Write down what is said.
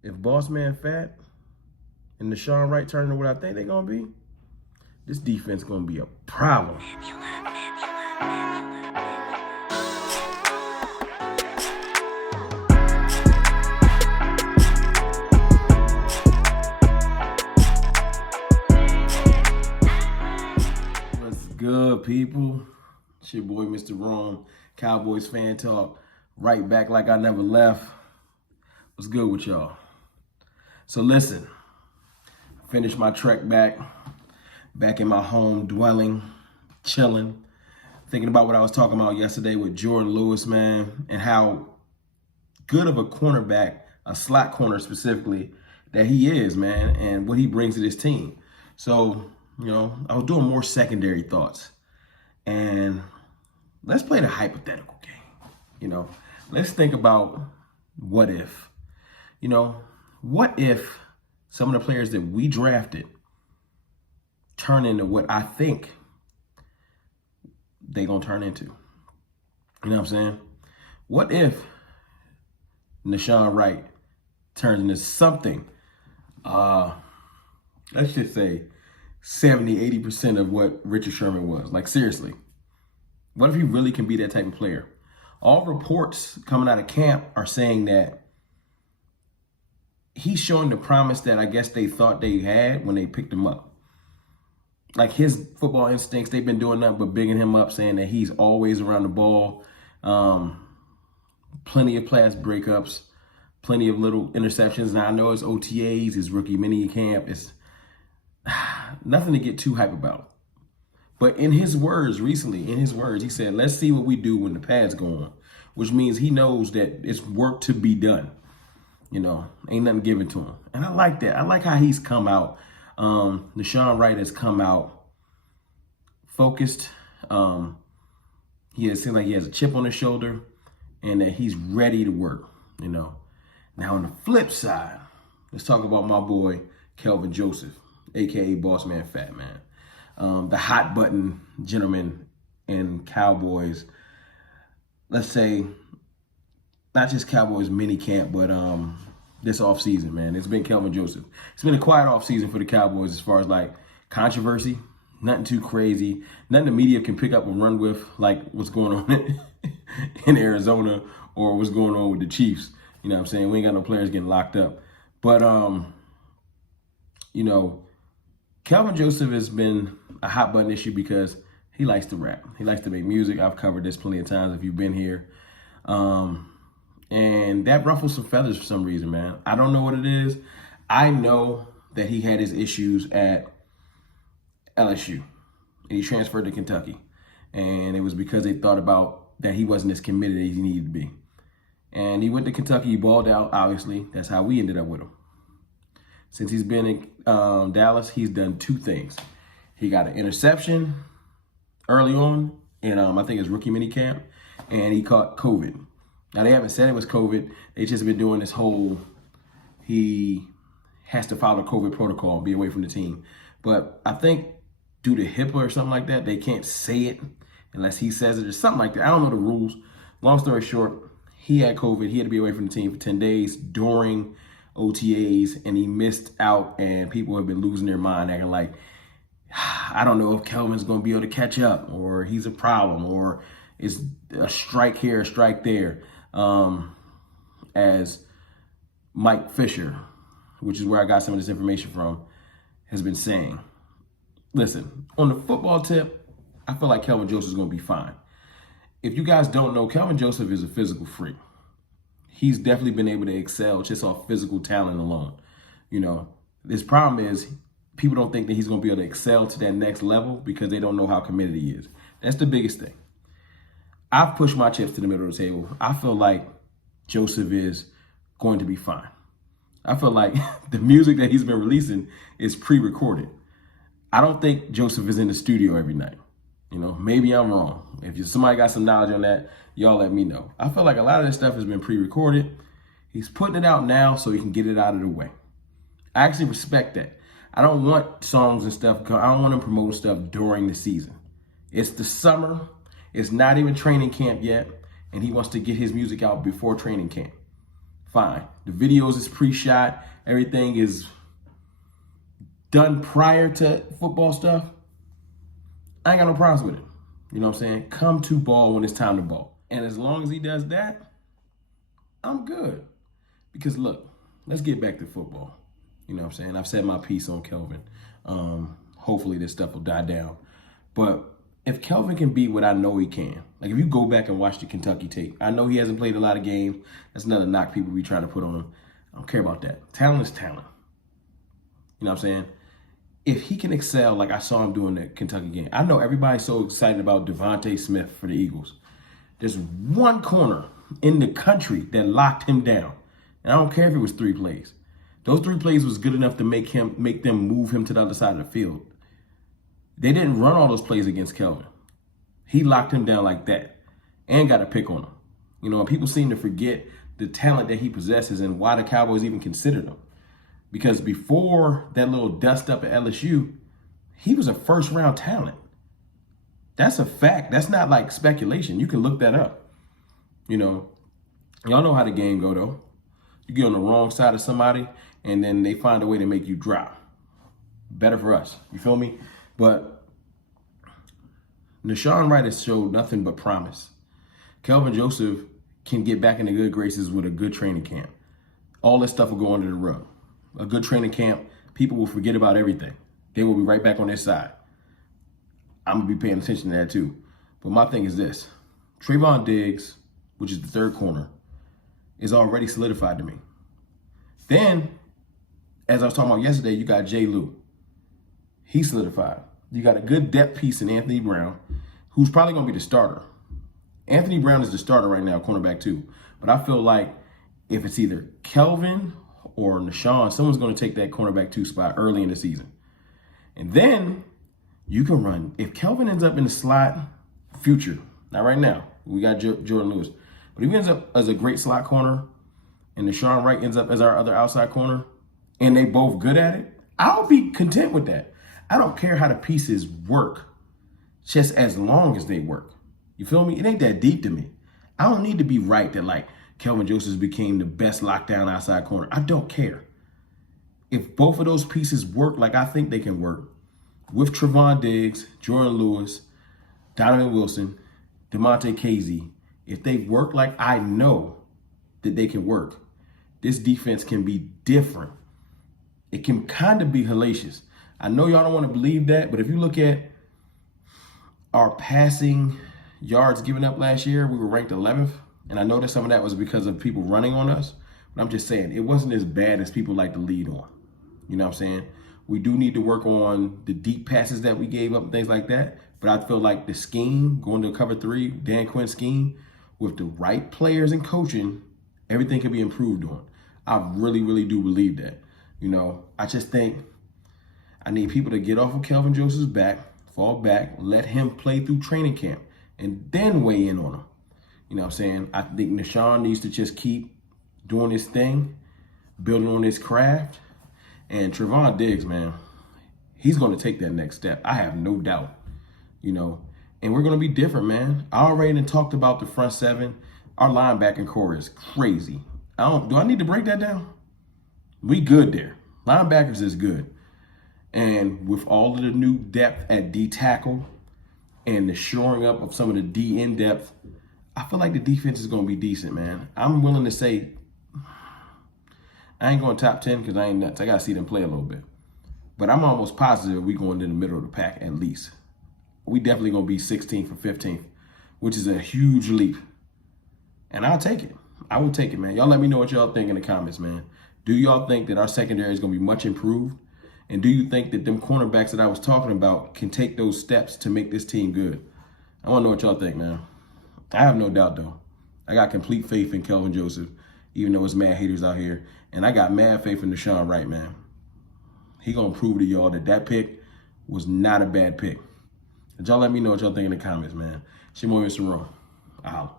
If Boss Man fat and Nahshon Wright turning to what I think they're gonna be, this defense gonna be a problem. What's good, people? It's your boy, Mr. Rome, Cowboys fan talk. Right back like I never left. What's good with y'all? So listen, finished my trek back in my home dwelling, chilling, thinking about what I was talking about yesterday with Jordan Lewis, man, and how good of a cornerback, a slot corner specifically, that he is, man, and what he brings to this team. So, I was doing more secondary thoughts. And let's play the hypothetical game. Let's think about what if. What if some of the players that we drafted turn into what I think they're going to turn into? You know what I'm saying? What if Nahshon Wright turns into something, let's just say 70, 80% of what Richard Sherman was? Like, seriously. What if he really can be that type of player? All reports coming out of camp are saying that he's showing the promise that I guess they thought they had when they picked him up. Like, his football instincts, they've been doing nothing but bigging him up, saying that he's always around the ball. Plenty of pass breakups, plenty of little interceptions. Now, I know it's OTAs, his rookie mini camp. It's nothing to get too hype about. But in his words recently, he said, let's see what we do when the pads go on, which means he knows that it's work to be done. Ain't nothing given to him. And I like that. I like how he's come out. Nahshon Wright has come out focused. Seems like he has a chip on his shoulder and that he's ready to work, Now, on the flip side, let's talk about my boy, Kelvin Joseph, a.k.a. Boss Man Fat Man. The hot button gentleman in Cowboys. Let's say, not just Cowboys mini camp, but this offseason, man. It's been Kelvin Joseph. It's been a quiet offseason for the Cowboys as far as like controversy. Nothing too crazy. Nothing the media can pick up and run with, like what's going on in Arizona or what's going on with the Chiefs. You know what I'm saying? We ain't got no players getting locked up. But Kelvin Joseph has been a hot button issue because he likes to rap. He likes to make music. I've covered this plenty of times if you've been here. And that ruffles some feathers for some reason, man. I don't know what it is. I know that he had his issues at LSU. He transferred to Kentucky. And it was because they thought about that he wasn't as committed as he needed to be. And he went to Kentucky, he balled out, obviously. That's how we ended up with him. Since he's been in Dallas, he's done two things. He got an interception early on in, I think, his rookie mini camp, and he caught COVID. Now, they haven't said it was COVID. They just been doing this whole, he has to follow COVID protocol and be away from the team. But I think due to HIPAA or something like that, they can't say it unless he says it or something like that. I don't know the rules. Long story short, he had COVID. He had to be away from the team for 10 days during OTAs, and he missed out, and people have been losing their mind, acting like, I don't know if Kelvin's going to be able to catch up, or he's a problem, or it's a strike here, a strike there. As Mike Fisher, which is where I got some of this information from, has been saying. Listen, on the football tip, I feel like Kelvin Joseph is going to be fine. If you guys don't know, Kelvin Joseph is a physical freak. He's definitely been able to excel just off physical talent alone. His problem is people don't think that he's going to be able to excel to that next level because they don't know how committed he is. That's the biggest thing. I've pushed my chips to the middle of the table. I feel like Joseph is going to be fine. I feel like the music that he's been releasing is pre-recorded. I don't think Joseph is in the studio every night. Maybe I'm wrong. If somebody got some knowledge on that, y'all let me know. I feel like a lot of this stuff has been pre-recorded. He's putting it out now so he can get it out of the way. I actually respect that. I don't want songs and stuff. I don't want him promoting stuff during the season. It's the summer. It's not even training camp yet, and he wants to get his music out before training camp. fine. The videos is pre-shot. Everything is done prior to football stuff. I ain't got no problems with it. You know what I'm saying? Come to ball when it's time to ball. And as long as he does that, I'm good. Because look, let's get back to football. You know what I'm saying? I've said my piece on Kelvin. Hopefully this stuff will die down. But if Kelvin can be what I know he can, like if you go back and watch the Kentucky tape, I know he hasn't played a lot of games. That's another knock people be trying to put on him. I don't care about that. Talent is talent. You know what I'm saying? If he can excel like I saw him doing that Kentucky game, I know everybody's so excited about Devontae Smith for the Eagles. There's one corner in the country that locked him down. And I don't care if it was 3 plays. Those 3 plays was good enough to make them move him to the other side of the field. They didn't run all those plays against Kelvin. He locked him down like that and got a pick on him. You know, and people seem to forget the talent that he possesses and why the Cowboys even considered him. Because before that little dust up at LSU, he was a first-round talent. That's a fact. That's not like speculation. You can look that up. You know, y'all know how the game go, though. You get on the wrong side of somebody, and then they find a way to make you drop. Better for us. You feel me? But Nahshon Wright has showed nothing but promise. Kelvin Joseph can get back into good graces with a good training camp. All this stuff will go under the rug. A good training camp, people will forget about everything. They will be right back on their side. I'm going to be paying attention to that too. But my thing is this. Trayvon Diggs, which is the third corner, is already solidified to me. Then, as I was talking about yesterday, you got Jay Lou. He's solidified. You got a good depth piece in Anthony Brown, who's probably going to be the starter. Anthony Brown is the starter right now, cornerback too. But I feel like if it's either Kelvin or Nahshon, someone's going to take that cornerback 2 spot early in the season. And then you can run. If Kelvin ends up in the slot, future, not right now, we got Jordan Lewis. But if he ends up as a great slot corner and Nahshon Wright ends up as our other outside corner and they both good at it, I'll be content with that. I don't care how the pieces work, just as long as they work. You feel me? It ain't that deep to me. I don't need to be right that like Kelvin Joseph became the best lockdown outside corner. I don't care. If both of those pieces work like I think they can work, with Trayvon Diggs, Jordan Lewis, Donovan Wilson, DeMonte Casey, if they work like I know that they can work, this defense can be different. It can kind of be hellacious. I know y'all don't want to believe that, but if you look at our passing yards given up last year, we were ranked 11th. And I know that some of that was because of people running on us. But I'm just saying, it wasn't as bad as people like to lead on. You know what I'm saying? We do need to work on the deep passes that we gave up and things like that. But I feel like the scheme, going to cover 3, Dan Quinn's scheme, with the right players and coaching, everything can be improved on. I really, really do believe that. You know, I just think I need people to get off of Kelvin Joseph's back, fall back, let him play through training camp, and then weigh in on him. You know what I'm saying? I think Nahshon needs to just keep doing his thing, building on his craft. And Trayvon Diggs, man, he's going to take that next step. I have no doubt, you know. And we're going to be different, man. I already talked about the front 7. Our linebacking core is crazy. Do I need to break that down? We good there. Linebackers is good. And with all of the new depth at D tackle and the shoring up of some of the D in depth, I feel like the defense is going to be decent, man. I'm willing to say I ain't going top 10 because I ain't nuts. I got to see them play a little bit. But I'm almost positive we going in the middle of the pack at least. We definitely going to be 16th or 15th, which is a huge leap. And I'll take it. I will take it, man. Y'all let me know what y'all think in the comments, man. Do y'all think that our secondary is going to be much improved? And do you think that them cornerbacks that I was talking about can take those steps to make this team good? I want to know what y'all think, man. I have no doubt, though. I got complete faith in Kelvin Joseph, even though it's mad haters out here. And I got mad faith in Nahshon Wright, man. He going to prove to y'all that that pick was not a bad pick. And y'all let me know what y'all think in the comments, man. It's your boy, Mr. Ron. I holla.